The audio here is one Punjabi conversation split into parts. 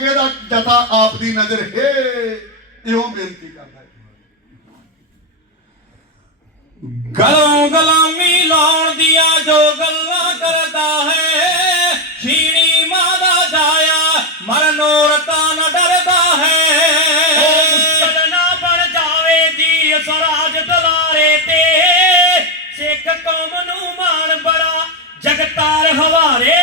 ਅੱਗੇ ਦਾ ਜਤਾ ਆਪ ਦੀ ਨਜ਼ਰ ਹੈ। ਇਹੋ ਬੇਨਤੀ ਕਰਦਾ ਗਲੋਂ ਗਲਾਮੀ ਲਾਉਣ ਦੀਆਂ ਜੋ ਗੱਲਾਂ ਕਰਦਾ ਹੈ ਸ਼ੀਣੀ ਮਾਂ ਦਾ ਜਾਇਆ ਮਰਨੋਂ ਰਤਾ ਨਾ ਡਰਦਾ ਹੈ। ਉਹ ਮੁਸ਼ਕਲ ਨਾ ਬਣ ਜਾਵੇ ਜੀ ਸਵਰਾਜ ਦੁਲਾਰੇ ਤੇ ਸਿੱਖ ਕੌਮ ਨੂੰ ਮਾਣ ਬੜਾ ਜਗਤਾਰ ਹਵਾਰੇ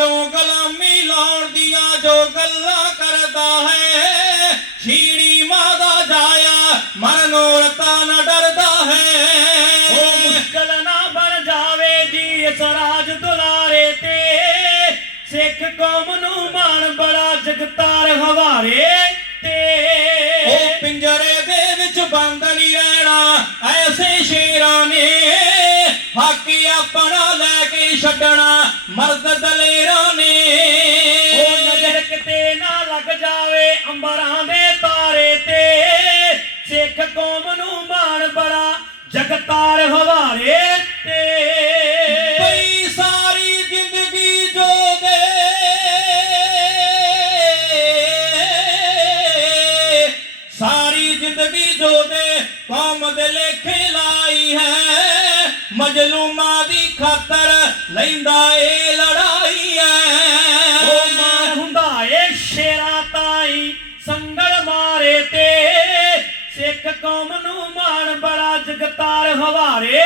ਗਲੋਂ ਗਲਾਮੀ ਲਾਉਣ ਦੀਆਂ ਜੋ ਗੱਲਾਂ ਕਰਦਾ ਹੈ ਸ਼ੀਣੀ ਮਾਂ ਦਾ ਜਾਇਆ ਮਰਨੋਂ ਰਤਾ ਨਾ ਡਰਦਾ ਹੈ। ਉਹ ਮੁਸ਼ਕਲ ਨਾ ਬਣ ਜਾਵੇ ਜੀ ਸਵਰਾਜ ਦੁਲਾਰੇ ਤੇ। ਸਿੱਖ ਕੌਮ ਨੂੰ ਮਾਣ ਬੜਾ ਜਗਤਾਰ ਹਵਾਰੇ ਤੇ। ਉਹ ਪਿੰਜਰੇ ਦੇ ਵਿੱਚ ਬੰਦ ਨਹੀਂ ਰਹਿਣਾ ਐਸੇ ਸ਼ੇਰਾਂ ਨੇ। ਹਾਕੀ ਆਪਣਾ ਲੈ ਕੇ ਛੱਡਣਾ ਮਰਦ ਦਲੇਰਾਂ ਲੱਗ ਜਾਵੇ ਅੰਬਰਾਂ ਦੇ ਤਾਰੇ ਤੇ। ਸਿੱਖ ਕੌਮ ਨੂੰ ਮਾਣ ਬੜਾ ਜਗਤਾਰ ਹਵਾਰੇ ਤੇ। ਬਈ ਸਾਰੀ ਜ਼ਿੰਦਗੀ ਜੋ ਦੇ ਸਾਰੀ ਜ਼ਿੰਦਗੀ ਜੋ ਦੇ ਕੌਮ ਦੇ ਲੇਖੇ ਲਾਈ ਹੈ। ਮਜਲੂਮਾਂ ਦੀ ਖਾਤਰ ਲੈਂਦਾ ਏ ਲੜ ਸੰਗਲ ਮਾਰੇ ਤੇ ਸਿੱਖ ਕੌਮ ਨੂੰ ਮਾਣ ਬੜਾ ਜਗਤਾਰ ਹਵਾਰੇ।